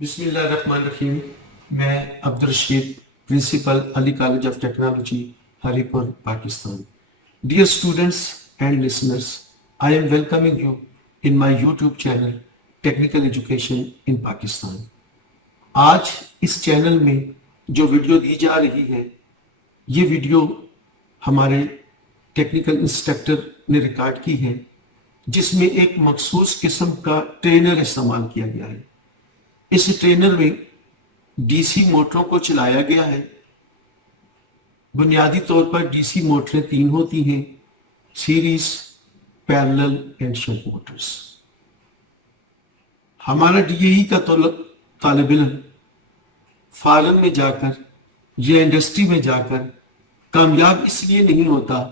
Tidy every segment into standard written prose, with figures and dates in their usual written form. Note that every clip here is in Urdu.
بسم اللہ الرحمن الرحیم. میں Abdul Rashid, principal Ali college of technology, ہری پور, Pakistan. Dear students and listeners, I am welcoming you in my YouTube channel technical education ان پاکستان. آج اس چینل میں جو ویڈیو دی جا رہی ہے, یہ ویڈیو ہمارے ٹیکنیکل انسٹرکٹر نے ریکارڈ کی ہے, جس میں ایک مخصوص قسم کا ٹرینر استعمال کیا گیا ہے. اس ٹرینر میں ڈی سی موٹروں کو چلایا گیا ہے. بنیادی طور پر ڈی سی موٹریں 3 ہوتی ہیں: series, parallel and shunt Motors. ہمارا ڈی اے ای کا طالب علم فارن میں جا کر یا انڈسٹری میں جا کر کامیاب اس لیے نہیں ہوتا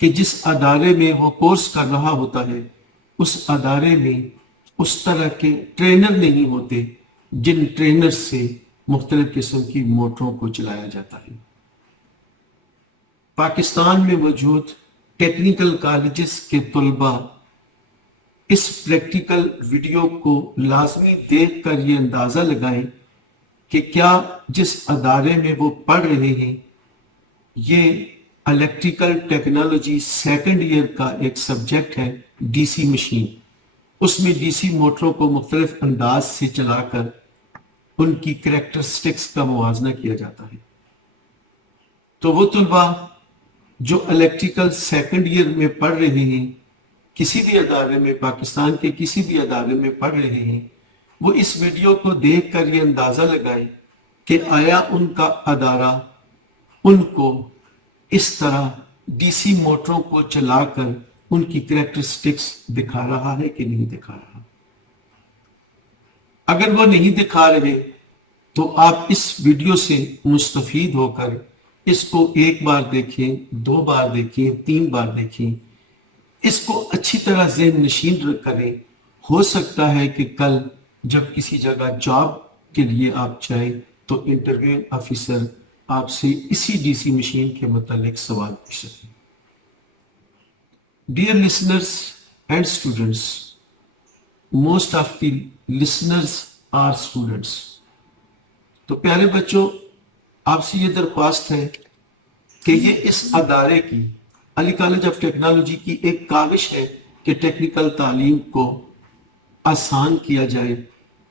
کہ جس ادارے میں وہ کورس کر رہا ہوتا ہے اس ادارے میں اس طرح کے ٹرینر نہیں ہوتے جن ٹرینر سے مختلف قسم کی موٹروں کو چلایا جاتا ہے. پاکستان میں موجود ٹیکنیکل کالجز کے طلباء اس پریکٹیکل ویڈیو کو لازمی دیکھ کر یہ اندازہ لگائیں کہ کیا جس ادارے میں وہ پڑھ رہے ہیں یہ الیکٹریکل ٹیکنالوجی سیکنڈ ایئر کا ایک سبجیکٹ ہے, ڈی سی مشین. اس میں ڈی سی موٹروں کو مختلف انداز سے چلا کر ان کی کریکٹرسٹکس کا موازنہ کیا جاتا ہے. تو وہ طلباء جو الیکٹریکل سیکنڈ ایئر میں پڑھ رہے ہیں, کسی بھی ادارے میں, پاکستان کے کسی بھی ادارے میں پڑھ رہے ہیں, وہ اس ویڈیو کو دیکھ کر یہ اندازہ لگائیں کہ آیا ان کا ادارہ ان کو اس طرح ڈی سی موٹروں کو چلا کر ان کی کریکٹرسٹکس دکھا رہا ہے کہ نہیں دکھا رہا. اگر وہ نہیں دکھا رہے تو آپ اس ویڈیو سے مستفید ہو کر اس کو 1 بار دیکھیں, 2 بار دیکھیں, 3 بار دیکھیں, اس کو اچھی طرح ذہن نشین کریں. ہو سکتا ہے کہ کل جب کسی جگہ جاب کے لیے آپ چاہیں تو انٹرویو آفیسر آپ سے اسی ڈی سی مشین کے متعلق سوال پوچھ سکیں. Dear listeners and students, most of the listeners are students. تو پیارے بچوں, آپ سے یہ درخواست ہے کہ یہ اس ادارے کی, علی کالج آف ٹیکنالوجی کی ایک کاوش ہے کہ ٹیکنیکل تعلیم کو آسان کیا جائے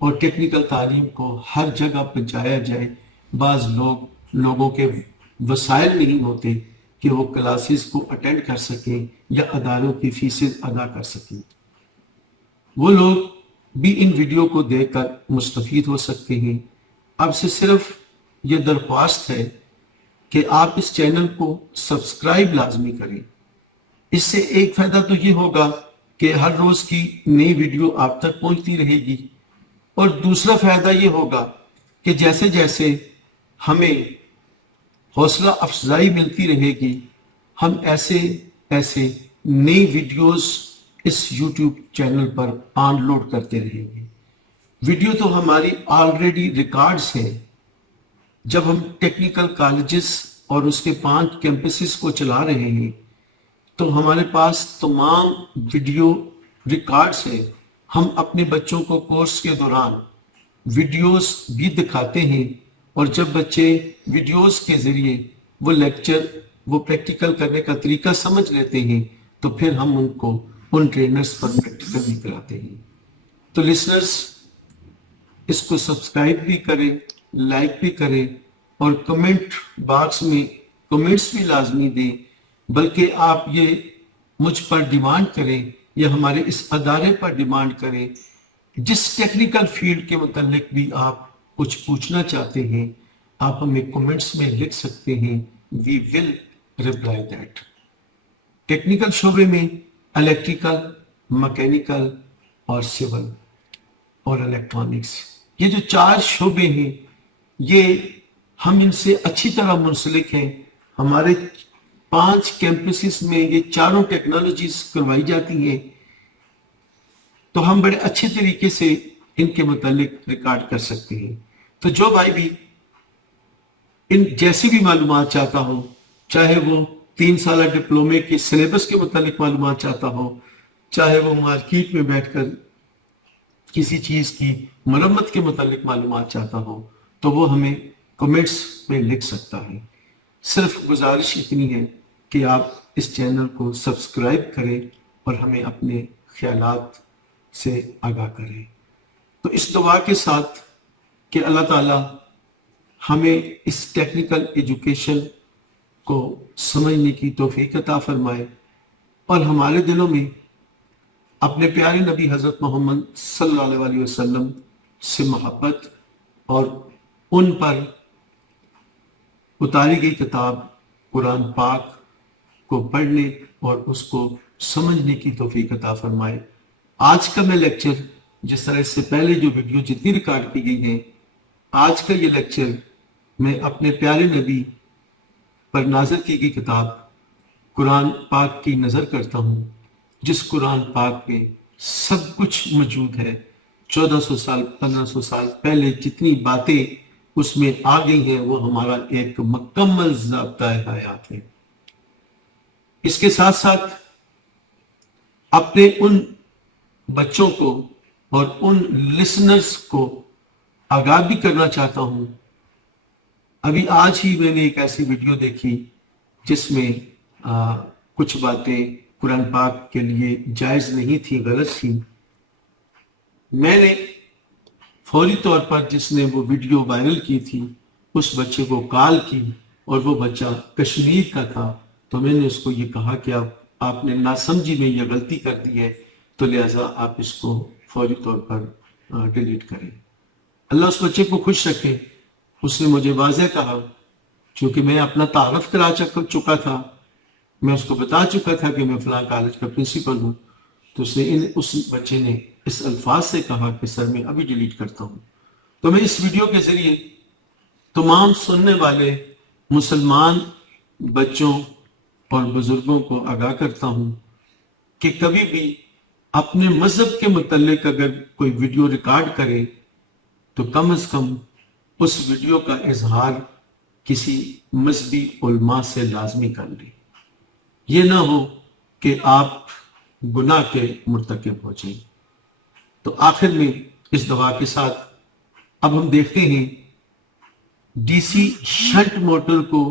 اور ٹیکنیکل تعلیم کو ہر جگہ پہنچایا جائے. بعض لوگوں کے وسائل نہیں ہوتے کہ وہ کلاسز کو اٹینڈ کر سکیں یا اداروں کی فیسیں ادا کر سکیں. وہ لوگ بھی ان ویڈیو کو دیکھ کر مستفید ہو سکتے ہیں. آپ سے صرف یہ درخواست ہے کہ آپ اس چینل کو سبسکرائب لازمی کریں. اس سے ایک فائدہ تو یہ ہوگا کہ ہر روز کی نئی ویڈیو آپ تک پہنچتی رہے گی, اور دوسرا فائدہ یہ ہوگا کہ جیسے جیسے ہمیں حوصلہ افزائی ملتی رہے گی, ہم ایسے نئی ویڈیوز اس یوٹیوب چینل پر آن لوڈ کرتے رہیں گے. ویڈیو تو ہماری آلریڈی ریکارڈز ہیں. جب ہم ٹیکنیکل کالجز اور اس کے 5 کیمپسز کو چلا رہے ہیں تو ہمارے پاس تمام ویڈیو ریکارڈز ہیں. ہم اپنے بچوں کو کورس کے دوران ویڈیوز بھی دکھاتے ہیں, اور جب بچے ویڈیوز کے ذریعے وہ لیکچر, وہ پریکٹیکل کرنے کا طریقہ سمجھ لیتے ہیں تو پھر ہم ان کو ان ٹرینرز پر پریکٹیکل بھی کراتے ہیں. تو لسنرز, اس کو سبسکرائب بھی کریں, لائک بھی کریں, اور کمنٹ باکس میں کمنٹس بھی لازمی دیں. بلکہ آپ یہ مجھ پر ڈیمانڈ کریں یا ہمارے اس ادارے پر ڈیمانڈ کریں, جس ٹیکنیکل فیلڈ کے متعلق بھی آپ کچھ پوچھنا چاہتے ہیں, آپ ہمیں کمنٹس میں لکھ سکتے ہیں. وی ول ریپلائی دیٹ. ٹیکنیکل شعبے میں الیکٹریکل, مکینیکل اور سول اور الیکٹرانکس, یہ جو 4 شعبے ہیں, یہ ہم ان سے اچھی طرح منسلک ہیں. ہمارے 5 کیمپسز میں یہ چاروں ٹیکنالوجیز کروائی جاتی ہیں, تو ہم بڑے اچھے طریقے سے ان کے متعلق ریکارڈ کر سکتے ہیں. تو جو بھائی بھی ان جیسی بھی معلومات چاہتا ہو, چاہے وہ 3 سالہ ڈپلومے کے سلیبس کے متعلق معلومات چاہتا ہو, چاہے وہ مارکیٹ میں بیٹھ کر کسی چیز کی مرمت کے متعلق معلومات چاہتا ہو تو وہ ہمیں کمنٹس میں لکھ سکتا ہے۔ صرف گزارش اتنی ہے کہ آپ اس چینل کو سبسکرائب کریں اور ہمیں اپنے خیالات سے آگاہ کریں۔ تو اس دعا کے ساتھ کہ اللہ تعالیٰ ہمیں اس ٹیکنیکل ایجوکیشن کو سمجھنے کی توفیق عطا فرمائے اور ہمارے دلوں میں اپنے پیارے نبی حضرت محمد صلی اللہ علیہ وسلم سے محبت اور ان پر اتاری گئی کتاب قرآن پاک کو پڑھنے اور اس کو سمجھنے کی توفیق عطا فرمائے۔ آج کا میں لیکچر، جس طرح اس سے پہلے جو ویڈیو جتنی ریکارڈ کی گئی ہیں، آج کا یہ لیکچر میں اپنے پیارے نبی پر نازل کی گئی کتاب قرآن پاک کی نظر کرتا ہوں، جس قرآن پاک میں سب کچھ موجود ہے۔ 1400 سال 1500 سال پہلے جتنی باتیں اس میں آ گئی ہیں وہ ہمارا ایک مکمل ضابطۂ حیات ہے۔ اس کے ساتھ ساتھ اپنے ان بچوں کو اور ان لسنرز کو آگاہ بھی کرنا چاہتا ہوں۔ ابھی آج ہی میں نے ایک ایسی ویڈیو دیکھی جس میں کچھ باتیں قرآن پاک کے لیے جائز نہیں تھی، غلط تھی۔ میں نے فوری طور پر جس نے وہ ویڈیو وائرل کی تھی اس بچے کو کال کی، اور وہ بچہ کشمیر کا تھا، تو میں نے اس کو یہ کہا کہ آپ نے ناسمجھی میں یہ غلطی کر دی ہے، تو لہٰذا آپ اس کو فوری طور پر ڈیلیٹ کریں۔ اللہ اس بچے کو خوش رکھے۔ اس نے مجھے واضح کہا، چونکہ میں اپنا تعارف کرا چکا تھا، میں اس کو بتا چکا تھا کہ میں فلاں کالج کا پرنسپل ہوں، تو اس بچے نے اس الفاظ سے کہا کہ سر میں ابھی ڈیلیٹ کرتا ہوں۔ تو میں اس ویڈیو کے ذریعے تمام سننے والے مسلمان بچوں اور بزرگوں کو آگاہ کرتا ہوں کہ کبھی بھی اپنے مذہب کے متعلق اگر کوئی ویڈیو ریکارڈ کرے تو کم از کم اس ویڈیو کا اظہار کسی مذہبی علماء سے لازمی کر لیں۔ یہ نہ ہو کہ آپ گناہ کے مرتکب ہو جائیں۔ تو آخر میں اس دعا کے ساتھ اب ہم دیکھتے ہیں ڈی سی شنٹ موٹر کو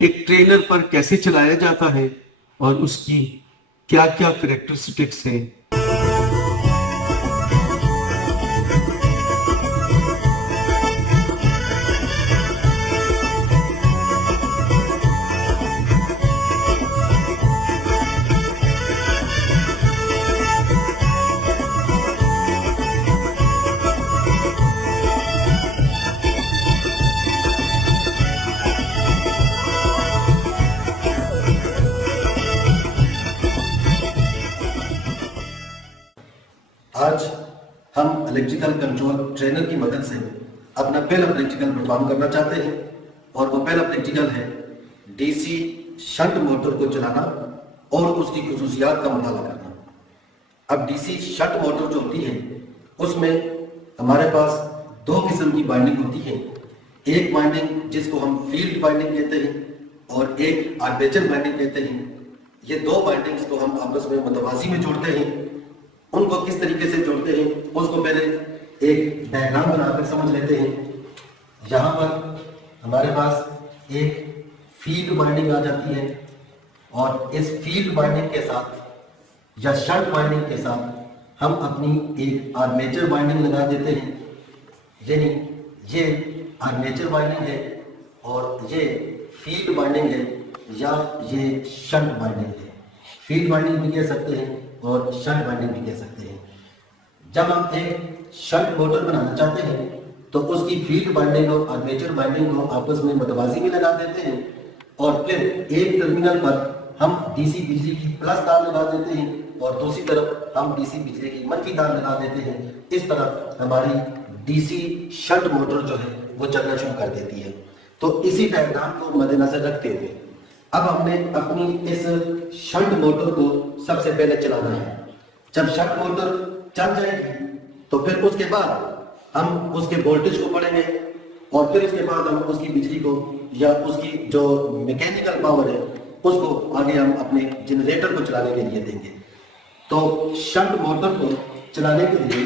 ایک ٹرینر پر کیسے چلایا جاتا ہے اور اس کی کیا کیا کریکٹرسٹکس ہیں۔ آج ہم الیکٹریکل کنٹرول ٹرینر کی مدد سے اپنا پہلا پریکٹیکل پرفارم کرنا چاہتے ہیں، اور وہ پہلا پریکٹیکل ہے ڈی سی شنٹ موٹر کو چلانا اور اس کی خصوصیات کا مطالعہ کرنا۔ اب ڈی سی شنٹ موٹر جو ہوتی ہے اس میں ہمارے پاس دو قسم کی بائنڈنگ ہوتی ہے، ایک بائنڈنگ جس کو ہم فیلڈ بائنڈنگ کہتے ہیں اور ایک آرمیچر بائنڈنگ کہتے ہیں۔ یہ دو بائنڈنگز کو ہم آپس میں متوازی میں جوڑتے ہیں۔ ان کو کس طریقے سے جوڑتے ہیں اس کو پہلے ایک ڈائیگرام بنا کر سمجھ لیتے ہیں۔ یہاں پر ہمارے پاس ایک فیلڈ بائنڈنگ آ جاتی ہے، اور اس فیلڈ بائنڈنگ کے ساتھ یا شنٹ بائنڈنگ کے ساتھ ہم اپنی ایک آرمیچر بائنڈنگ لگا دیتے ہیں، یعنی یہ آرمیچر بائنڈنگ ہے اور یہ فیلڈ بائنڈنگ ہے یا یہ شنٹ بائنڈنگ ہے۔ فیلڈ بائنڈنگ بھی کہہ سکتے ہیں اور شنٹ بائنڈنگ بھی کہہ سکتے ہیں۔ جب ہم ایک شنٹ موٹر بنانا چاہتے ہیں تو اس کی فیلڈ بائنڈنگ اور آرمیچر بائنڈنگ کو آپس میں متوازی میں لگا دیتے ہیں، اور پھر ایک ٹرمینل پر ہم ڈی سی بجلی کی پلس تار لگا دیتے ہیں اور دوسری طرف ہم ڈی سی بجلی کی منفی تار لگا دیتے ہیں۔ اس طرح ہماری ڈی سی شنٹ موٹر جو ہے وہ چلنا شروع کر دیتی ہے۔ تو اسی ڈائیگرام کو مد نظر رکھتے ہوئے اب ہم نے اپنی اس شنٹ موٹر کو سب سے پہلے چلانا ہے۔ جب شنٹ موٹر چل جائے گی تو پھر اس کے بعد ہم اس کے وولٹیج کو پڑھیں گے، اور پھر اس کے بعد ہم اس کی بجلی کو یا اس کی جو میکینیکل پاور ہے اس کو آگے ہم اپنے جنریٹر کو چلانے کے لیے دیں گے۔ تو شنٹ موٹر کو چلانے کے لیے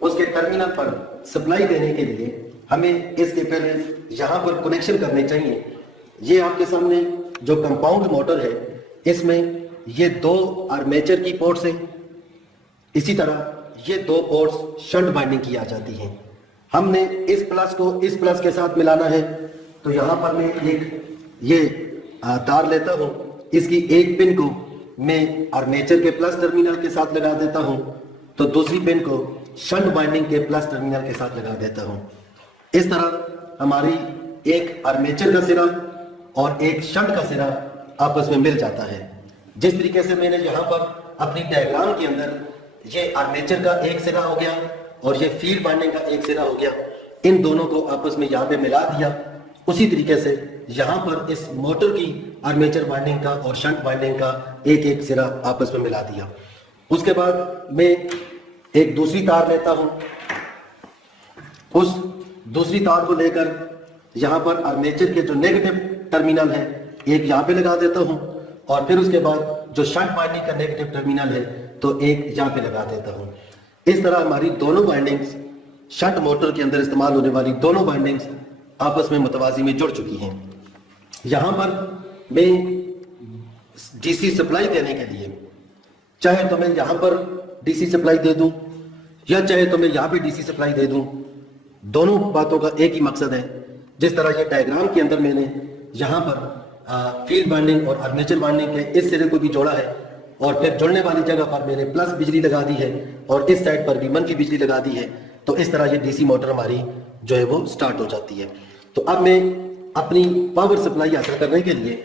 اس کے ٹرمینل پر سپلائی دینے کے لیے ہمیں اس کے پہلے یہاں پر کنیکشن کرنے چاہیے. یہ آپ کے سامنے جو کمپاؤنڈ موٹر ہے اس میں یہ 2 آرمیچر کی پورٹس ہیں. اسی طرح یہ 2 پورٹس شنٹ بائنڈنگ کی آ جاتی ہیں. ہم نے اس پلس کو اس پلس کے ساتھ ملانا ہے. تو یہاں پر میں ایک یہ تار لیتا ہوں, اس کی ایک پن کو میں آرمیچر کے پلس ٹرمینل کے ساتھ لگا دیتا ہوں, تو دوسری پن کو شنٹ بائنڈنگ کے پلس ٹرمینل کے ساتھ لگا دیتا ہوں. اس طرح ہماری ایک آرمیچر کا سرا اور ایک شنٹ کا سرا آپس میں مل جاتا ہے. جس طریقے سے میں نے یہاں پر اپنی ڈائیگرام کے اندر یہ آرمیچر کا ایک سرا ہو گیا اور یہ فیلڈ بائنڈنگ کا ایک سرا ہو گیا, ان دونوں کو آپس میں یہاں پہ ملا دیا. اسی طریقے سے یہاں پر اس موٹر کی آرمیچر بائنڈنگ کا اور شنٹ بائنڈنگ کا ایک ایک سرا آپس میں ملا دیا. اس کے بعد میں ایک دوسری تار لیتا ہوں. اس دوسری تار کو لے کر یہاں پر آرمیچر کے جو نیگیٹو ٹرمینل ہے ایک یہاں پہ لگا دیتا ہوں, اور پھر اس کے بعد جو شنٹ بائنڈنگ کا نیگیٹو ٹرمینل ہے تو ایک یہاں پہ لگا دیتا ہوں. اس طرح ہماری دونوں بائنڈنگز, شنٹ موٹر کے اندر استعمال ہونے والی دونوں بائنڈنگز آپس میں متوازی میں جڑ چکی ہیں. یہاں پر میں ڈی سی سپلائی دینے کے لیے چاہے تو میں یہاں پر ڈی سی سپلائی دے دوں یا چاہے تو میں یہاں پہ ڈی سی سپلائی دے دوں, دونوں باتوں کا ایک ہی مقصد ہے. جس طرح یہ ڈائیگرام کے اندر میں نے یہاں پر فیلڈ بائنڈنگ اور آرمیچر بائنڈنگ کے اس سرے کو بھی جوڑا ہے, اور پھر جڑنے والی جگہ پر میں نے پلس بجلی لگا دی ہے اور اس سائڈ پر بھی منفی بجلی لگا دی ہے. تو اس طرح یہ ڈی سی موٹر ہماری جو ہے وہ سٹارٹ ہو جاتی ہے. تو اب میں اپنی پاور سپلائی حاصل کرنے کے لیے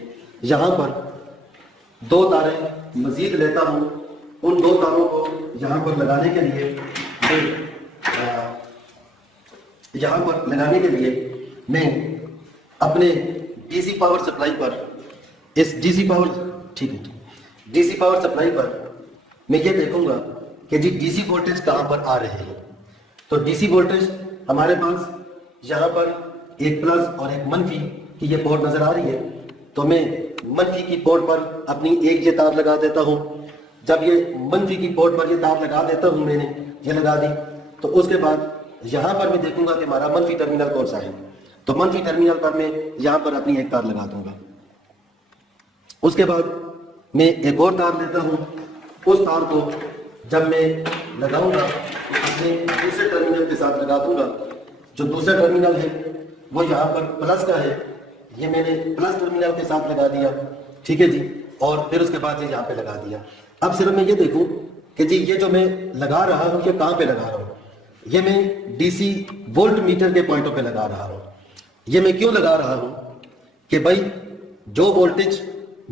یہاں پر 2 تاریں مزید لیتا ہوں. ان 2 تاروں کو یہاں پر لگانے کے لیے میں اپنے ڈی سی پاور سپلائی پر ڈی سی پاور سپلائی پر میں یہ دیکھوں گا کہ جی ڈی سی وولٹیج کہاں پر آ رہے ہیں. تو ڈی سی وولٹیج ہمارے پاس یہاں پر ایک پلس اور ایک منفی کی یہ پورٹ نظر آ رہی ہے. تو میں منفی کی پورٹ پر اپنی ایک یہ تار لگا دیتا ہوں. جب یہ منفی کی پورٹ پر یہ تار لگا دیتا ہوں, میں نے یہ لگا دی, تو اس کے بعد یہاں پر میں دیکھوں گا کہ ہمارا منفی ٹرمینل کون سا ہے. تو منفی ٹرمینل پر میں یہاں پر اپنی ایک تار لگا دوں گا. اس کے بعد میں ایک اور تار لیتا ہوں. اس تار کو جب میں لگاؤں گا تو اپنے دوسرے ٹرمینل کے ساتھ لگا دوں گا. جو دوسرا ٹرمینل ہے وہ یہاں پر پلس کا ہے, یہ میں نے پلس ٹرمینل کے ساتھ لگا دیا. ٹھیک ہے جی, اور پھر اس کے بعد یہ یہاں پہ لگا دیا. اب صرف میں یہ دیکھوں کہ جی یہ جو میں لگا رہا ہوں یہ کہاں پہ لگا رہا ہوں. یہ میں ڈی سی وولٹ میٹر کے پوائنٹوں پہ لگا رہا ہوں. یہ میں کیوں لگا رہا ہوں کہ بھائی جو وولٹیج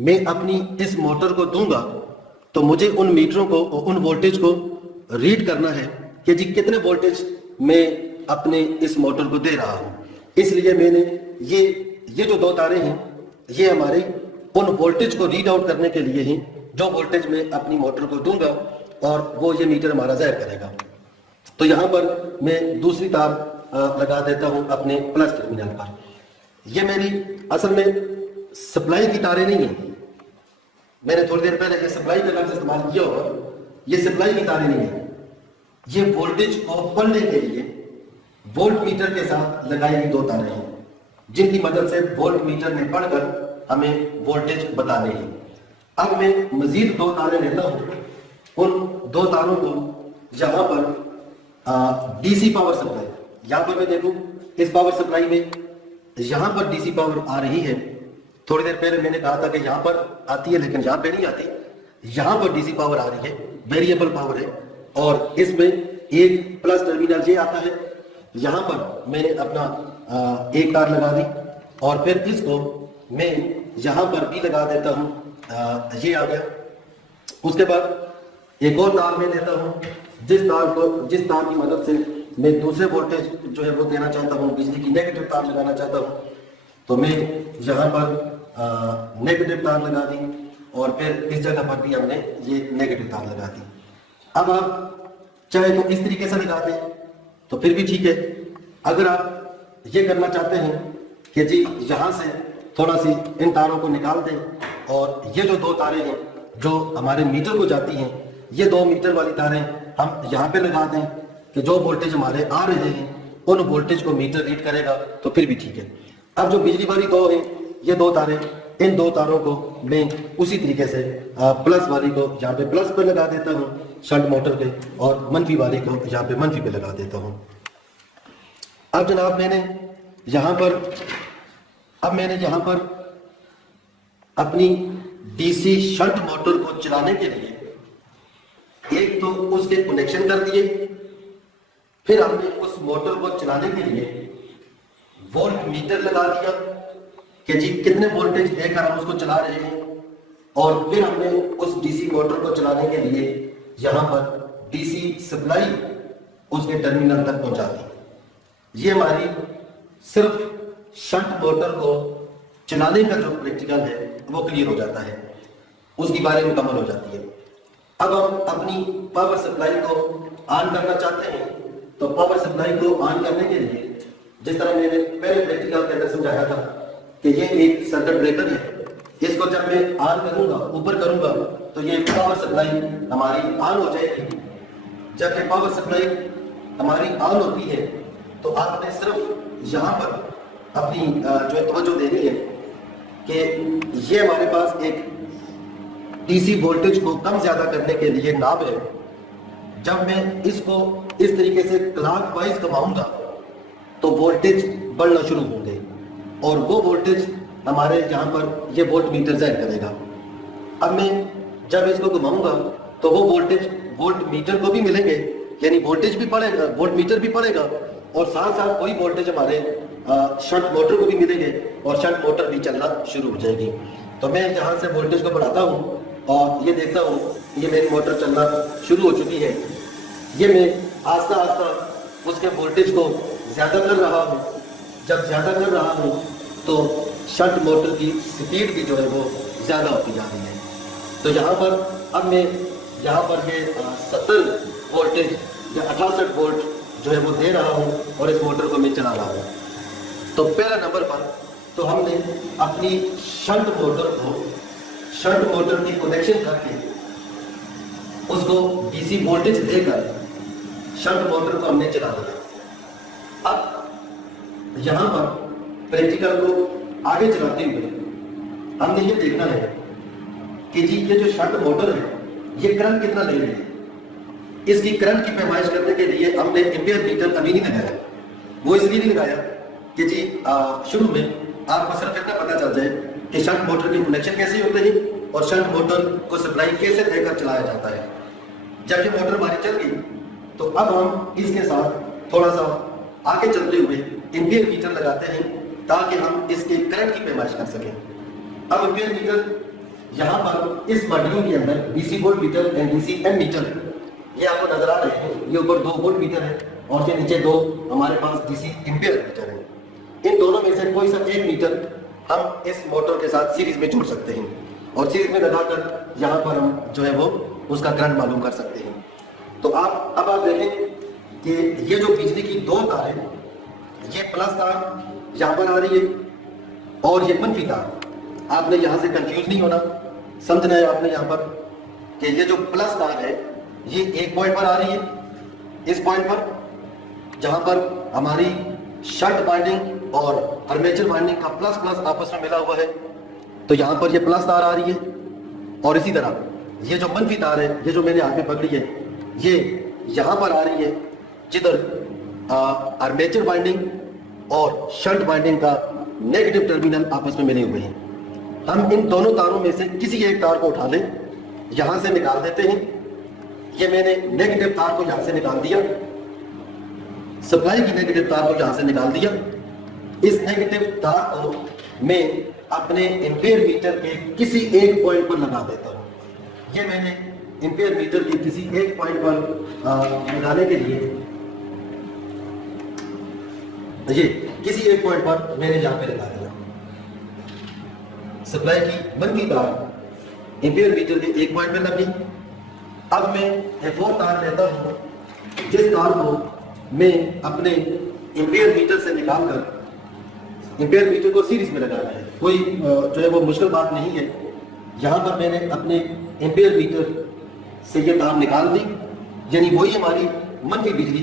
میں اپنی اس موٹر کو دوں گا تو مجھے ان میٹروں کو, ان وولٹیج کو ریڈ کرنا ہے کہ جی کتنے وولٹیج میں اپنے اس موٹر کو دے رہا ہوں. اس لیے میں نے یہ جو 2 تاریں ہیں یہ ہمارے ان وولٹیج کو ریڈ آؤٹ کرنے کے لیے ہیں جو وولٹیج میں اپنی موٹر کو دوں گا, اور وہ یہ میٹر ہمارا ظاہر کرے گا. تو یہاں پر میں دوسری تار لگا دیتا ہوں اپنے پلس ٹرمینل پر. یہ میری اصل میں سپلائی کی تاریں نہیں ہیں. میں نے تھوڑی دیر پہلے یہ سپلائی کا لفظ استعمال کیا ہوگا, یہ سپلائی کی تاریں نہیں ہیں. یہ وولٹیج کو پڑھنے کے لیے وولٹ میٹر کے ساتھ لگائی گئی 2 تاریں ہیں جن کی مدد سے وولٹ میٹر میں پڑھ کر ہمیں وولٹیج بتانے ہیں. اب میں مزید 2 تاریں لیتا ہوں. ان 2 تاروں کو یہاں پر ڈی سی پاور سپلائی, یہاں پر میں دیکھوں اس پاور سپلائی میں یہاں پر ڈی سی پاور آ رہی ہے. تھوڑی دیر پہلے میں نے کہا تھا کہ یہاں پر آتی ہے لیکن یہاں پہ نہیں آتی. یہاں پر ڈی سی پاور آ رہی ہے, ویریبل پاور ہے, اور اس میں ایک پلس ٹرمینل یہ آتا ہے. یہاں پر میں نے اپنا ایک تار لگا دی اور پھر اس کو میں یہاں پر بھی لگا دیتا ہوں. یہ آ گیا. اس کے بعد ایک اور تار میں لیتا ہوں جس تار کی مدد سے میں دوسرے وولٹیج جو ہے وہ دینا چاہتا ہوں, بجلی کی نیگیٹو تار لگانا چاہتا ہوں. تو میں یہاں پر نیگیٹو تار لگا دی اور پھر اس جگہ پر بھی ہم نے یہ نیگیٹو تار لگا دی. اب آپ چاہے تو اس طریقے سے لگا دیں تو پھر بھی ٹھیک ہے. اگر آپ یہ کرنا چاہتے ہیں کہ جی یہاں سے تھوڑا سی ان تاروں کو نکال دیں اور یہ جو 2 تاریں ہیں جو ہمارے میٹر کو جاتی ہیں, یہ 2 میٹر والی تاریں ہم یہاں پہ لگا دیں, کہ جو وولٹیج ہمارے آ رہے ہیں ان وولٹیج کو میٹر ریڈ کرے گا تو پھر بھی ٹھیک ہے. اب جو بجلی والی دو ہیں یہ دو تاریں، ان دو تاروں کو میں اسی طریقے سے پلس والی کو یہاں پہ پلس پہ لگا دیتا ہوں شنٹ موٹر پہ، اور منفی والی کو یہاں پہ منفی پہ لگا دیتا ہوں. اب جناب میں نے یہاں پر اپنی ڈی سی شنٹ موٹر کو چلانے کے لیے ایک تو اس کے کنیکشن کر دیے، پھر ہم نے اس موٹر کو چلانے کے لیے وولٹ میٹر لگا دیا کہ جی کتنے وولٹیج دے کر ہم اس کو چلا رہے ہیں، اور پھر ہم نے اس ڈی سی موٹر کو چلانے کے لیے یہاں پر ڈی سی سپلائی اس کے ٹرمینل تک پہنچا دی. یہ ہماری صرف شنٹ موٹر کو چلانے کا جو پریکٹیکل ہے وہ کلیئر ہو جاتا ہے، اس کی بارے مکمل ہو جاتی ہے. اب ہم اپنی پاور سپلائی کو آن کرنا چاہتے ہیں، تو پاور سپلائی کو آن کرنے کے لیے جس طرح میں نے پہلے پریکٹیکل کے اندر سمجھایا تھا کہ یہ ایک سرکٹ بریکر ہے، اس کو جب میں آن کروں گا، اوپر کروں گا تو یہ پاور سپلائی ہماری آن ہو جائے گی. جب یہ پاور سپلائی ہماری آن ہوتی ہے تو آپ نے صرف یہاں پر اپنی جو توجہ دینی ہے کہ یہ ہمارے پاس ایک ڈی سی وولٹیج کو کم زیادہ کرنے کے لیے ناب ہے. جب میں اس کو اس طریقے سے کلاک وائز گھماؤں گا تو وولٹیج بڑھنا شروع ہوں گے، اور وہ وولٹیج ہمارے یہاں پر یہ وولٹ میٹر ظاہر کرے گا. اب میں جب اس کو گھماؤں گا تو وہ وولٹیج وولٹ میٹر کو بھی ملیں گے، یعنی وولٹیج بھی پڑے گا، وولٹ میٹر بھی پڑے گا، اور ساتھ ساتھ وہی وولٹیج ہمارے شنٹ موٹر کو بھی ملیں گے، اور شنٹ موٹر بھی چلنا شروع ہو جائے گی. تو میں یہاں سے وولٹیج کو بڑھاتا ہوں اور یہ دیکھتا ہوں یہ میری موٹر چلنا شروع ہو چکی ہے. یہ میں آہستہ آہستہ اس کے وولٹیج کو زیادہ کر رہا ہوں. جب زیادہ کر رہا ہوں تو شنٹ موٹر کی سپیڈ بھی جو ہے وہ زیادہ ہوتی جا رہی ہے. تو یہاں پر اب میں یہاں پر یہ 70 وولٹیج یا 68 وولٹ جو ہے وہ دے رہا ہوں اور اس موٹر کو میں چلا رہا ہوں. تو پہلا نمبر پر تو ہم نے اپنی شنٹ موٹر کی کنیکشن کر کے اس کو ڈی سی وولٹیج دے کر شنٹ موٹر کو ہم نے چلا دیا. اب یہاں پر پریکٹیکل کو آگے چلاتے ہوئے ہم نے یہ دیکھنا ہے کہ جی یہ جو شنٹ موٹر ہے یہ کرنٹ کتنا لے رہی ہے. اس کی کرنٹ کی پیمائش کرنے کے لیے ہم نے ایمپیئر میٹر ابھی نہیں لگایا. وہ اس لیے نہیں لگایا کہ جی شروع میں آپ کو صرف اتنا پتہ چل جائے کہ شنٹ موٹر کے کنیکشن کیسے ہوتے ہیں اور شنٹ موٹر کو سپلائی کیسے دے کر چلایا جاتا ہے. جب یہ موٹر ہماری چل گئی تو اب ہم اس کے ساتھ تھوڑا سا آگے چلتے ہوئے ایمپیئر میٹر لگاتے ہیں تاکہ ہم اس کے کرنٹ کی پیمائش کر سکیں. اب ایمپیئر میٹر یہاں پر اس ماڈیول کے اندر D C volt meter and D C ammeter یہ آپ کو نظر آ رہے ہیں. یہ اوپر 2 وولٹ میٹر ہے اور یہ نیچے 2 ہمارے پاس ڈی سی ایمپیئر میٹر ہیں. ان دونوں میں سے کوئی سا ایک میٹر ہم اس موٹر کے ساتھ سیریز میں جوڑ سکتے ہیں اور سیریز میں لگا کر یہاں پر ہم جو ہے وہ اس کا کرنٹ معلوم کر سکتے ہیں. تو اب آپ دیکھیں کہ یہ جو بجلی کی 2 تار ہیں، یہ پلس تار یہاں پر آ رہی ہے اور یہ منفی تار. آپ نے یہاں سے کنفیوز نہیں ہونا، سمجھنا ہے آپ نے یہاں پر کہ یہ جو پلس تار ہے یہ ایک پوائنٹ پر آ رہی ہے، اس پوائنٹ پر جہاں پر ہماری شنٹ وائنڈنگ اور آرمیچر وائنڈنگ کا پلس پلس آپس میں ملا ہوا ہے. تو یہاں پر یہ پلس تار آ رہی ہے، اور اسی طرح یہ جو منفی تار ہے، یہ جو میں نے ہاتھ میں پکڑی ہے، یہ یہاں پر آ رہی ہے جدھر آرمیچر وائنڈنگ اور شنٹ وائنڈنگ کا نیگیٹو ٹرمینل آپس میں ملے ہوئے ہیں. ہم ان دونوں تاروں میں سے کسی ایک تار کو اٹھا لیں، یہاں سے نکال دیتے ہیں. یہ میں نے نیگیٹو تار کو یہاں سے نکال دیا، سپلائی کی نیگیٹو تار کو یہاں سے نکال دیا. اس نیگیٹو تار کو میں اپنے ایمپیئر میٹر کے کسی ایک پوائنٹ پر لگا دیتا ہوں. یہ میں نے ایمپیئر میٹر کے کسی ایک پوائنٹ پر لگانے کے لیے یہ کسی ایک پوائنٹ پر میں نے یہاں پہ لگا دیا. سپلائی کی منفی تار ایمپیئر میٹر کے ایک پوائنٹ پہ لگی. اب میں ایک اور تار لیتا ہوں جس تار کو میں اپنے ایمپیئر میٹر سے نکال کر ایمپیئر میٹر کو سیریز میں لگانا ہے. کوئی جو ہے وہ مشکل بات نہیں ہے. یہاں پر میں نے اپنے ایمپیئر میٹر سے یہ تار نکال دی، یعنی وہی ہماری منفی بجلی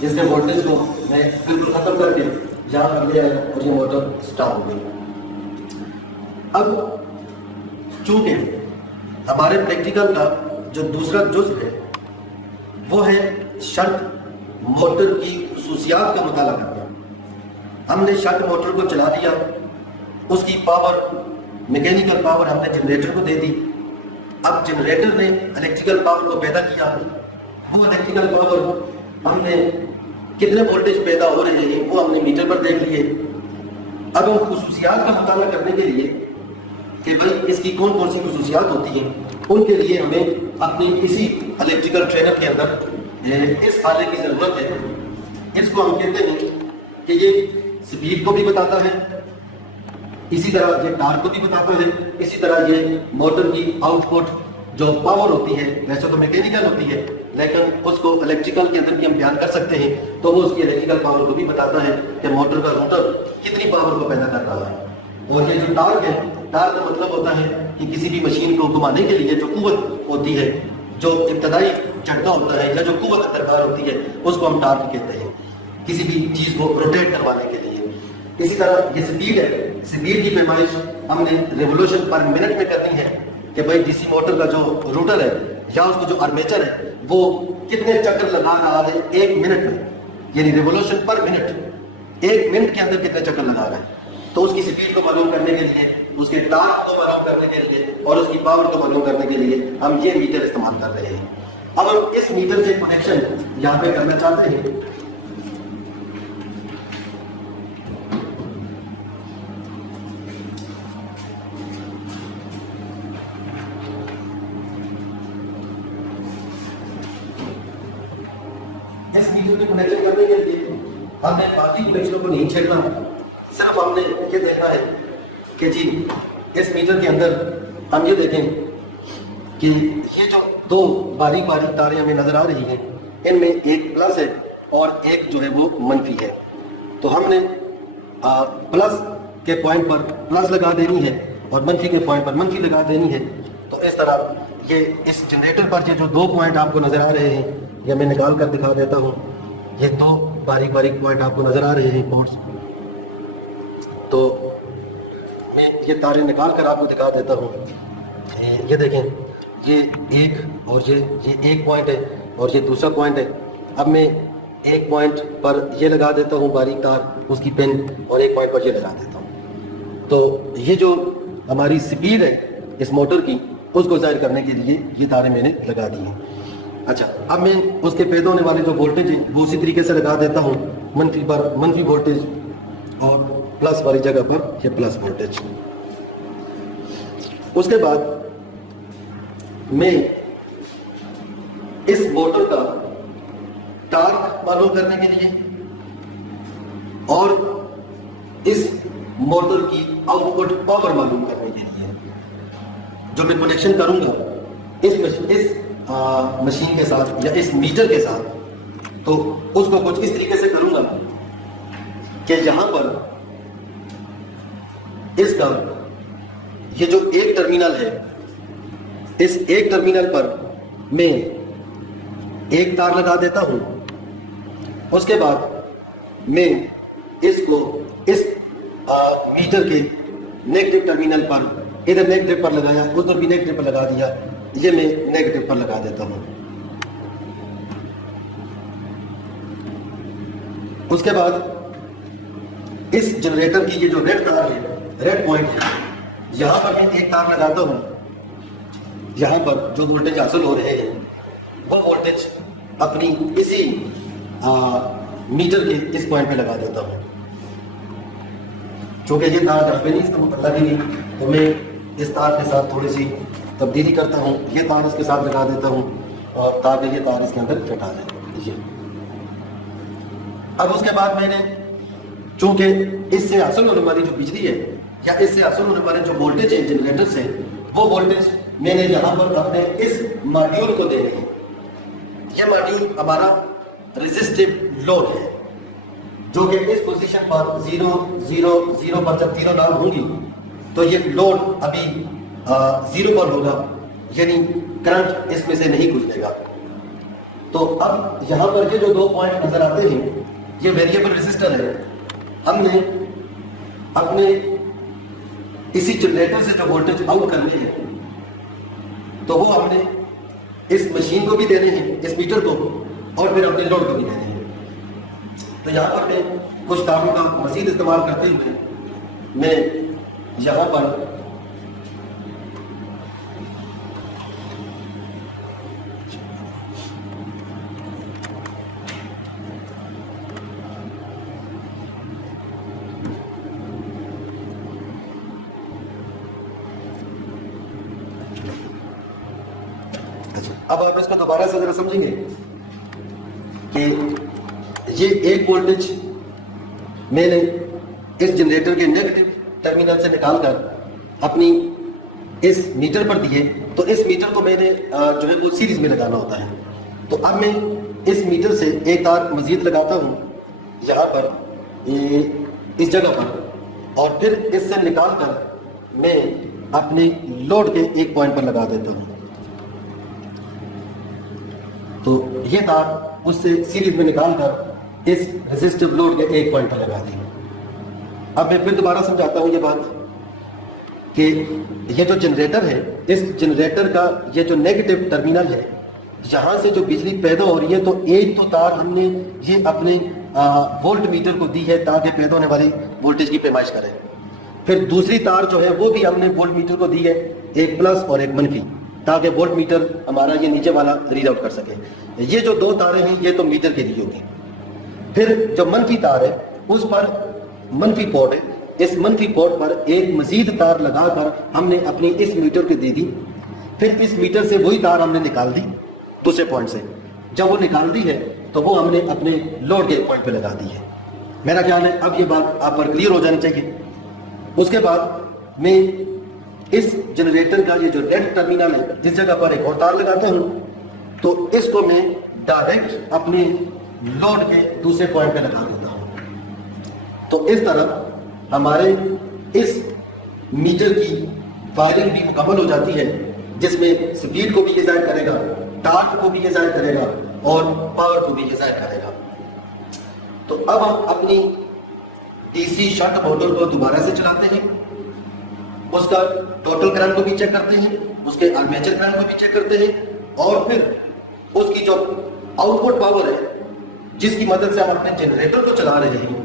جس کے وولٹیج کو میں بالکل ختم کر کے یہاں پر لے آیا اور یہ موٹر اسٹارٹ ہو گئی. اب چونکہ ہمارے پریکٹیکل کا جو دوسرا جزء ہے وہ ہے شنٹ موٹر کی خصوصیات کا مطالعہ کرنا. ہم نے شنٹ موٹر کو چلا دیا, اس کی پاور میکینیکل پاور ہم نے جنریٹر کو دے دی. اب جنریٹر نے الیکٹریکل پاور کو پیدا کیا, وہ الیکٹریکل پاور ہم نے کتنے وولٹیج پیدا ہو رہے ہیں وہ ہم نے میٹر پر دیکھ لیے. اب ان خصوصیات کا مطالعہ کرنے کے لیے کہ بھائی اس کی کون کون سی خصوصیات ہوتی ہیں, ان کے لیے ہمیں اپنی اسی الیکٹریکل ٹرینر کے اندر اس آلے کی ضرورت ہے. اس کو ہم کہتے ہیں کہ یہ سپیڈ کو بھی بتاتا ہے, اسی طرح یہ ٹارک کو بھی بتاتا ہے, اسی طرح یہ موٹر کی آؤٹ پٹ جو پاور ہوتی ہے ویسے تو میکینیکل ہوتی ہے لیکن اس کو الیکٹریکل کے اندر بھی ہم بیان کر سکتے ہیں تو وہ اس کی الیکٹریکل پاور کو بھی بتاتا ہے کہ موٹر کا روٹر کتنی پاور کو پیدا کر رہا ہے. اور یہ جو ٹارک ہے, ٹارک کا مطلب ہوتا ہے کہ کسی بھی مشین کو گھمانے کے لیے جو قوت ہوتی ہے, جو ابتدائی جھٹکا ہوتا ہے یا جو قوت درکار ہوتی ہے اس کو ہم ٹارک کہتے ہیں کسی بھی چیز کو روٹیٹ کروانے کے لیے. اسی طرح یہ سپیڈ ہے, سپیڈ کی پیمائش ہم نے ریولوشن پر منٹ میں کرنی ہے کہ بھائی ڈی سی موٹر کا جو روٹر ہے یا اس کو جو آرمیچر ہے وہ کتنے چکر لگا رہا ہے ایک منٹ میں, یعنی ریولوشن پر منٹ, ایک منٹ کے اندر کتنے چکر لگا رہا ہے. تو اس کی سپیڈ کو معلوم کرنے کے لیے, اس کے ٹارک کو معلوم کرنے کے لیے اور اس کی پاور کو معلوم کرنے کے لیے ہم یہ میٹر استعمال کر رہے ہیں. اب ہم اس میٹر سے کنیکشن یہاں پہ کرنا چاہتے ہیں. اس میٹر کے کنیکشن کرنے کے لیے ہم نے باقی کنیکشنوں کو نہیں چھیڑنا, صرف ہم نے یہ دیکھنا ہے کہ جی اس میٹر کے اندر ہم یہ دیکھیں کہ یہ جو دو باریک باریک تاریں ہمیں نظر آ رہی ہیں ان میں ایک پلس ہے اور ایک جو ہے وہ منفی ہے. تو ہم نے پلس کے پوائنٹ پر پلس لگا دینی ہے اور منفی کے پوائنٹ پر منفی لگا دینی ہے. تو اس طرح یہ اس جنریٹر پر یہ جو دو پوائنٹ آپ کو نظر آ رہے ہیں یہ میں نکال کر دکھا دیتا ہوں. یہ دو باریک باریک پوائنٹ آپ کو نظر آ رہے ہیں پوائنٹس, تو میں یہ تاریں نکال کر آپ کو دکھا دیتا ہوں. یہ دیکھیں یہ ایک اور یہ ایک پوائنٹ ہے اور یہ دوسرا پوائنٹ ہے. اب میں ایک پوائنٹ پر یہ لگا دیتا ہوں باریک تار, اس کی پن, اور ایک پوائنٹ پر یہ لگا دیتا ہوں. تو یہ جو ہماری سپیڈ ہے اس موٹر کی اس کو ظاہر کرنے کے لیے یہ تاریں میں نے لگا دی ہیں. اچھا, اب میں اس کے پیدا ہونے والے جو وولٹیج ہے وہ اسی طریقے سے لگا دیتا ہوں, منفی پر منفی وولٹیج اور پلس والی جگہ پر یہ پلس وولٹیج. اس کے بعد میں اس موٹر کا ٹارک معلوم کرنے کے لیے اور اس موٹر کی آؤٹ پٹ پاور معلوم کرنے کے لیے جو میں کنیکشن کروں گا اس مشین کے ساتھ یا اس میٹر کے ساتھ, تو اس کو کچھ اس طریقے سے کروں گا کہ یہاں پر اس کا یہ جو ایک ٹرمینل ہے, اس ایک ٹرمینل پر میں ایک تار لگا دیتا ہوں. اس کے بعد میں اس کو اس میٹر کے نیگیٹو ٹرمینل پر, ادھر نیگیٹو پر لگایا, ادھر بھی نیگیٹو پر لگا دیا, یہ میں نیگیٹو پر لگا دیتا ہوں. اس کے بعد اس جنریٹر کی یہ جو ریڈ تار ہے, ریڈ پوائنٹ ہے, یہاں پر میں ایک تار لگاتا ہوں. یہاں پر جو وولٹیج حاصل ہو رہے ہیں وہ وولٹیج اپنی اسی میٹر کے اس پوائنٹ پہ لگا دیتا ہوں. چونکہ یہ تار ڈسٹ نہیں اس کا لگے گی تو میں اس تار کے ساتھ تھوڑی سی تبدیلی کرتا ہوں, یہ تار اس کے ساتھ لگا دیتا ہوں اور تاکہ یہ تار اس کے اندر فٹ آ جائے. اب اس کے بعد میں نے چونکہ اس سے حاصل ہونے والی جو بجلی ہے یا اس سے حاصل ہونے والے جو وولٹیج ہے جنریٹر سے, وہ وولٹیج میں نے یہاں پر اپنے اس ماڈیول کو دے رہے ہیں. یہ ماڈیول ہمارا ریزسٹیو لوڈ ہے جو کہ اس پوزیشن پر 0 0 0 پر جب تینوں لال ہوں گی تو یہ لوڈ ابھی 0 پر ہوگا, یعنی کرنٹ اس میں سے نہیں گزرے گا. تو اب یہاں پر یہ جو 2 پوائنٹ نظر آتے ہیں یہ ویریبل ریزسٹر ہے. ہم نے اپنے اسی جنریٹر سے جو وولٹیج آؤٹ کرنی ہے تو وہ ہم نے اس مشین کو بھی دینے ہیں, اس میٹر کو, اور پھر اپنے لوڈ کو بھی دینے ہیں. تو یہاں پر میں کچھ تاروں کا مزید استعمال کرتے ہوئے میں یہاں پر اب آپ اس کو دوبارہ سے ذرا سمجھیں گے کہ یہ ایک وولٹیج میں نے اس جنریٹر کے نیگیٹو ٹرمینل سے نکال کر اپنی اس میٹر پر دیے, تو اس میٹر کو میں نے جو ہے وہ سیریز میں لگانا ہوتا ہے. تو اب میں اس میٹر سے ایک تار مزید لگاتا ہوں یہاں پر اس جگہ پر, اور پھر اس سے نکال کر میں اپنے لوڈ کے ایک پوائنٹ پر لگا دیتا ہوں. تو یہ تار اس سے سیریز میں نکال کر اس ریزسٹیو لوڈ کے ایک پوائنٹ پر لگا دی. اب میں پھر دوبارہ سمجھاتا ہوں یہ بات کہ یہ جو جنریٹر ہے, اس جنریٹر کا یہ جو نیگیٹو ٹرمینل ہے, یہاں سے جو بجلی پیدا ہو رہی ہے تو ایک تو تار ہم نے یہ اپنے وولٹ میٹر کو دی ہے تاکہ پیدا ہونے والی وولٹیج کی پیمائش کرے. پھر دوسری تار جو ہے وہ بھی ہم نے وولٹ میٹر کو دی ہے, ایک پلس اور ایک منفی, تاکہ وولٹ میٹر ہمارا یہ نیچے والا ریڈ آؤٹ کر سکے. یہ جو 2 تاریں ہیں یہ تو میٹر کے لیے ہوگی. پھر جو منفی تار ہے اس پر منفی پورٹ ہے, اس منفی پورٹ پر ایک مزید تار لگا کر ہم نے اپنی اس میٹر کو دے دی. پھر اس میٹر سے وہی تار ہم نے نکال دی دوسرے پوائنٹ سے. جب وہ نکال دی ہے تو وہ ہم نے اپنے لوڈ کے پوائنٹ پہ لگا دی ہے. میرا خیال ہے اب یہ بات آپ پر کلیئر ہو جانی چاہیے. اس کے بعد میں اس جنریٹر کا یہ جو ریڈ ٹرمینل ہے جس جگہ پر ایک اور تار لگاتا ہوں تو اس کو میں ڈائریکٹ اپنے لوڈ کے دوسرے پوائنٹ پہ لگا دیتا ہوں. تو اس طرح ہمارے اس میٹر کی وائرنگ بھی مکمل ہو جاتی ہے, جس میں سپیڈ کو بھی یہ ظاہر کرے گا, ٹارک کو بھی یہ ظاہر کرے گا, اور پاور کو بھی یہ ظاہر کرے گا. تو اب ہم اپنی ڈی سی شنٹ موٹر کو دوبارہ سے چلاتے ہیں, اس کا ٹوٹل کرنٹ کو بھی چیک کرتے ہیں, اس کے آرمیچر کرنٹ کو بھی چیک کرتے ہیں, اور پھر اس کی جو آؤٹ پٹ پاور ہے جس کی مدد سے ہم اپنے جنریٹر کو چلا رہے ہیں,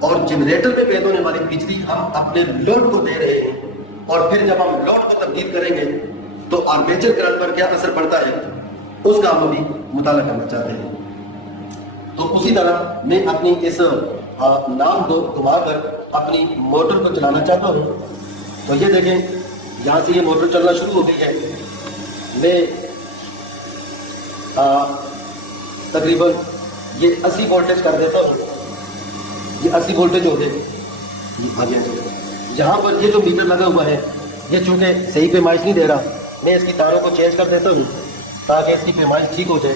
اور جنریٹر میں پیدا ہونے والی بجلی ہم اپنے لوڈ کو دے رہے ہیں, اور پھر جب ہم لوڈ کو تبدیل کریں گے تو آرمیچر کرنٹ پر کیا اثر پڑتا ہے اس کا ہم بھی مطالعہ کرنا چاہتے ہیں. تو اسی طرح میں اپنی اس نام کو گھما کر اپنی موٹر کو چلانا چاہتا ہوں. تو یہ دیکھیں یہاں سے یہ موٹر چلنا شروع ہو گئی ہے. میں تقریباً یہ 80 وولٹیج کر دیتا ہوں. یہ 80 وولٹیج ہو گئے. یہاں پر یہ جو میٹر لگا ہوا ہے یہ چونکہ صحیح پیمائش نہیں دے رہا, میں اس کی تاروں کو چینج کر دیتا ہوں تاکہ اس کی پیمائش ٹھیک ہو جائے.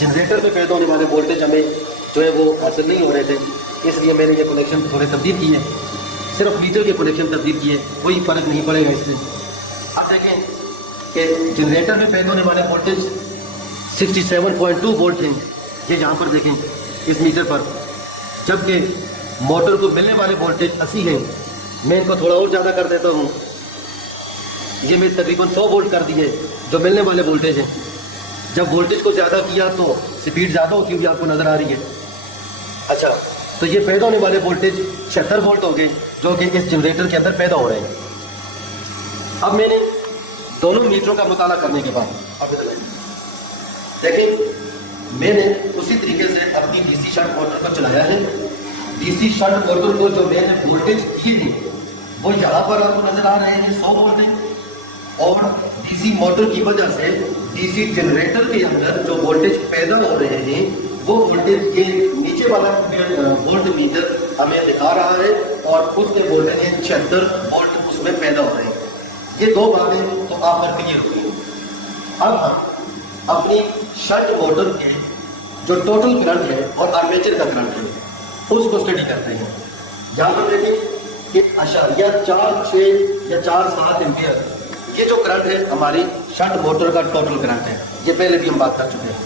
جنریٹر میں پیدا ہونے والے وولٹیج ہمیں جو ہے وہ حاصل نہیں ہو رہے تھے, اس لیے میں نے یہ کنیکشن تھوڑے تبدیل کیے, صرف میٹر کے کنیکشن تبدیل کیے, کوئی فرق نہیں پڑے گا اس سے. اب دیکھیں کہ جنریٹر میں پیدا ہونے والے وولٹیج 67.2 وولٹ ہیں, یہ یہاں پر دیکھیں اس میٹر پر, جبکہ موٹر کو ملنے والے وولٹیج 80 ہیں. میں ان کو تھوڑا اور زیادہ کر دیتا ہوں, یہ میں تقریباً 100 وولٹ کر دیے جو ملنے والے وولٹیج ہیں. جب وولٹیج کو زیادہ کیا تو سپیڈ زیادہ ہوتی ہوئی آپ کو نظر آ رہی ہے. اچھا, تو یہ پیدا ہونے والے وولٹیج 76 وولٹ ہو گئے جو کہ اس جنریٹر کے اندر پیدا ہو رہے ہیں. اب میں نے دونوں میٹروں کا مطالعہ کرنے کے بعد دیکھیں میں نے اسی طریقے سے اپنی ڈی سی شنٹ موٹر کو چلایا ہے. ڈی سی شنٹ موٹر کو جو میں نے وولٹیج دیے ہیں وہ یہاں پر آپ کو نظر آ رہے ہیں 100 وولٹ ہیں, اور ڈی سی موٹر کی وجہ سے ڈی سی جنریٹر کے اندر جو وولٹیج پیدا ہو رہے ہیں وہ وولٹیج یہ نیچے والا وولٹ میٹر ہمیں دکھا رہا ہے, اور اس کے وولٹیج ہیں 76 وولٹ اس میں پیدا ہو رہے ہیں. یہ دو باتیں تو آپ پر کلیئر ہوئی. اب ہم اپنی شنٹ موٹر کے جو ٹوٹل کرنٹ ہے اور آرمیچر کا کرنٹ ہے اس کو اسٹڈی کرتے ہیں. یہاں پر دیکھیں کہ اشاریہ 46 یا 47 ایمپیئر یہ جو کرنٹ ہے ہماری شنٹ موٹر کا ٹوٹل کرنٹ ہے. یہ پہلے بھی ہم بات کر چکے ہیں.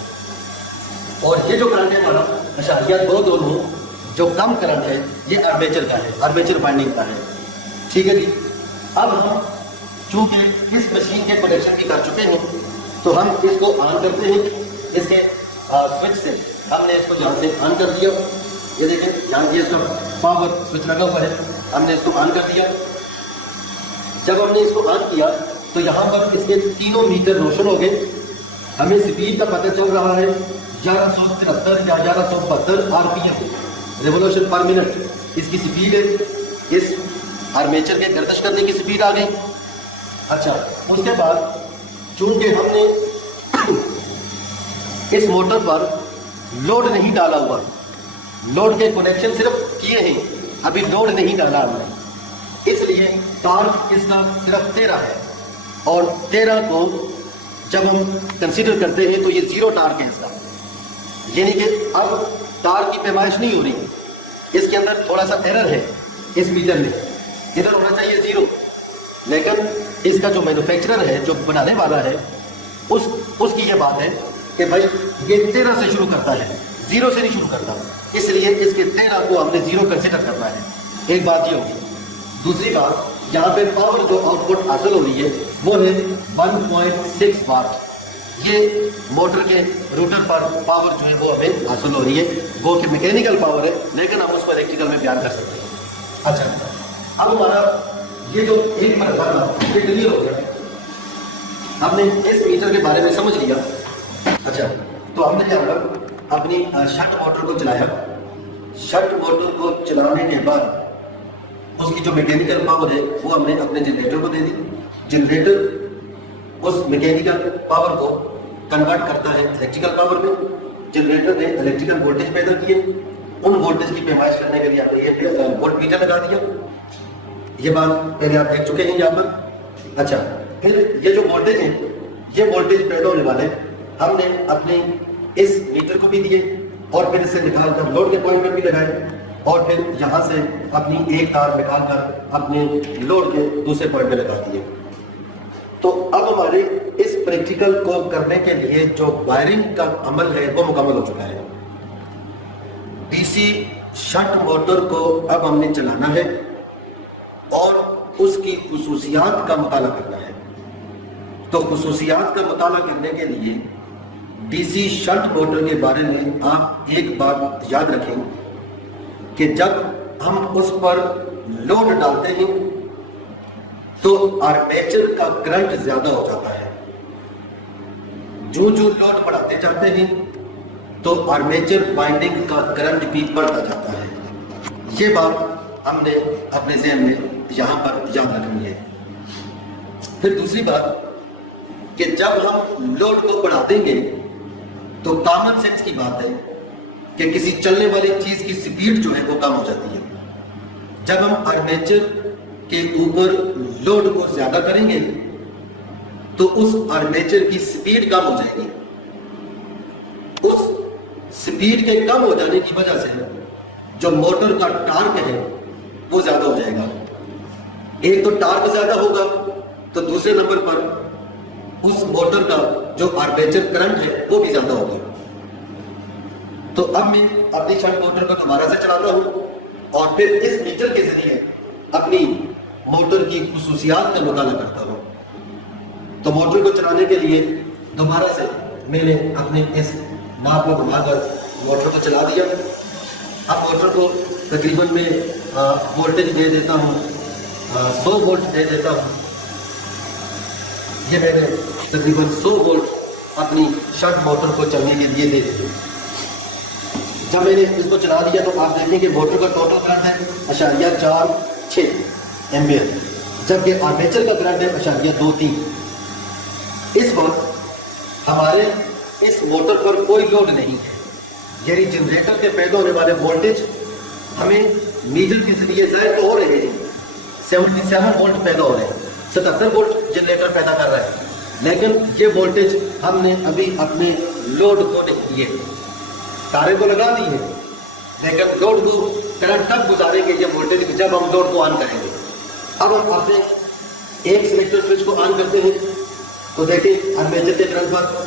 اور یہ جو کرنٹ ہے ہمارا اشاریہ دو دونوں جو کم کرنٹ ہے یہ آرمیچر کا ہے, آرمیچر بائنڈنگ کا ہے. ٹھیک ہے جی. اب ہم چونکہ اس مشین کے کنیکشن بھی کر چکے ہیں تو ہم اس کو آن کرتے ہیں. اس کے سوئچ سے ہم نے اس کو یہاں سے آن کر دیا. یہ دیکھیں یہاں یہ اس کا پاور سوئچ لگا ہوا ہے, ہم نے اس کو آن کر دیا. جب ہم نے اس کو آن کیا تو یہاں پر اس کے تینوں میٹر روشن ہو گئے. ہمیں سپیڈ کا پتہ چل رہا ہے 1173 یا 1172 RPM ریولیوشن پر منٹ اس کی سپیڈ ہے. اس آرمیچر کے گردش کرنے کی سپیڈ آ گئی. اچھا, اس کے بعد چونکہ ہم نے اس موٹر پر لوڈ نہیں ڈالا ہوا, لوڈ کے کنیکشن صرف کیے ہیں, ابھی لوڈ نہیں ڈالا ہم نے, اس لیے ٹارک اس کا صرف 13 ہے. اور 13 کو جب ہم کنسیڈر کرتے ہیں تو یہ 0 ٹارک ہے اس کا, یعنی کہ اب ٹارک کی پیمائش نہیں ہو رہی. اس کے اندر تھوڑا سا ایرر ہے اس میٹر میں, ادھر ہونا چاہیے 0, لیکن اس کا جو مینوفیکچرر ہے, جو بنانے والا ہے, اس کی یہ بات ہے کہ بھائی یہ 13 سے شروع کرتا ہے, 0 سے نہیں شروع کرتا, اس لیے اس کے 13 کو ہم نے 0 کنسیڈر کرنا ہے. ایک بات یہ ہوگی. دوسری بات, یہاں پہ پاور جو آؤٹ پٹ حاصل ہو رہی ہے وہ ہے 1.6 واٹ. یہ موٹر کے روٹر پر پاور جو ہے وہ ہمیں حاصل ہو رہی ہے, وہ کہ میکینیکل پاور ہے, لیکن ہم اس کو الیکٹریکل میں بیان کر سکتے ہیں. اچھا, اب ہمارا یہ جو ایک مرحلہ تھا یہ کلیئر ہو گیا, ہم نے اس میٹر کے بارے میں سمجھ لیا. اچھا, تو ہم نے یہاں پر اپنی شنٹ موٹر کو چلایا. شنٹ موٹر کو چلانے کے بعد اس کی جو میکینیکل پاور ہے وہ ہم نے اپنے جنریٹر کو دے دی. جنریٹر اس میکینیکل پاور کو کنورٹ کرتا ہے الیکٹریکل پاور میں. جنریٹر نے الیکٹریکل وولٹیج پیدا کیے, ان وولٹیج کی پیمائش کرنے کے لیے آپ نے یہ وولٹ میٹر لگا دیا. یہ بات پہلے آپ دیکھ چکے ہیں یہاں پر. اچھا, پھر یہ جو وولٹیج ہیں یہ وولٹیج پیدا ہونے والے ہم نے اپنے اس میٹر کو بھی دیے, اور پھر اس سے نکال کر لوڈ کے پوائنٹ پر بھی لگائے, اور پھر یہاں سے اپنی ایک تار نکال کر اپنے لوڈ کے دوسرے پوائنٹ پہ لگا دیے. تو اب ہمارے اس پریکٹیکل کو کرنے کے لیے جو وائرنگ کا عمل ہے وہ مکمل ہو چکا ہے. ڈی سی شنٹ موٹر کو اب ہم نے چلانا ہے اور اس کی خصوصیات کا مطالعہ کرنا ہے. تو خصوصیات کا مطالعہ کرنے کے لیے ڈی سی شنٹ موٹر کے بارے میں آپ ایک بات یاد رکھیں کہ جب ہم اس پر لوڈ ڈالتے ہیں تو آرمیچر کا کرنٹ زیادہ ہو جاتا ہے. جو لوڈ بڑھاتے جاتے ہیں تو آرمیچر بائنڈنگ کا کرنٹ بھی بڑھتا جاتا ہے. یہ بات ہم نے اپنے ذہن میں یہاں پر یاد رکھنی ہے. پھر دوسری بات کہ جب ہم لوڈ کو بڑھا دیں گے تو کامن سینس کی بات ہے کہ کسی چلنے والی چیز کی سپیڈ جو ہے وہ کم ہو جاتی ہے. جب ہم آرمیچر کے اوپر لوڈ کو زیادہ کریں گے تو اس آرمیچر کی سپیڈ کم ہو جائے گی. اس سپیڈ کے کم ہو جانے کی وجہ سے جو موٹر کا ٹارک ہے وہ زیادہ ہو جائے گا. ایک تو ٹارک زیادہ ہوگا تو دوسرے نمبر پر اس موٹر کا جو آرمیچر کرنٹ ہے وہ بھی زیادہ ہوگا. تو اب میں اپنی شنٹ موٹر کو دوبارہ سے چلاتا ہوں اور پھر اس میٹر کے ذریعے اپنی موٹر کی خصوصیات کا مطالعہ کرتا ہوں. تو موٹر کو چلانے کے لیے دوبارہ سے میں نے اپنے اس ناپ کو گھما کر موٹر کو چلا دیا. اب موٹر کو تقریباً میں وولٹیج دے دیتا ہوں 100 وولٹ دے دیتا ہوں. یہ میں نے تقریباً 100 وولٹ اپنی شنٹ موٹر کو چلنے کے لیے دے دی. جب میں نے اس کو چلا دیا تو آپ دیکھیں کہ موٹر کا ٹوٹل کرنٹ ہے 0.46 ایمپیئر, جبکہ آرمیچر کا کرنٹ ہے 0.23. اس وقت ہمارے اس موٹر پر کوئی لوڈ نہیں ہے, یعنی جنریٹر کے پیدا ہونے والے وولٹیج ہمیں میٹر کے ذریعے ظاہر تو ہو رہے ہیں. 77 وولٹ پیدا ہو رہے ہیں, 77 وولٹ جنریٹر پیدا کر رہا ہے, لیکن یہ وولٹیج ہم نے ابھی اپنے لوڈ کو نہیں دیے. تارے کو لگا دی ہے لیکن لوڈ کو کرنٹ تب گزاریں گے یہ وولٹیج جب ہم لوڈ کو آن کریں گے. اب ہم اپنے ایک سلیکٹر سوئچ کو آن کرتے ہیں تو دیکھیں آرمیچر کے کرنٹ پر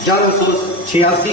1186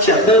76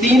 3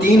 3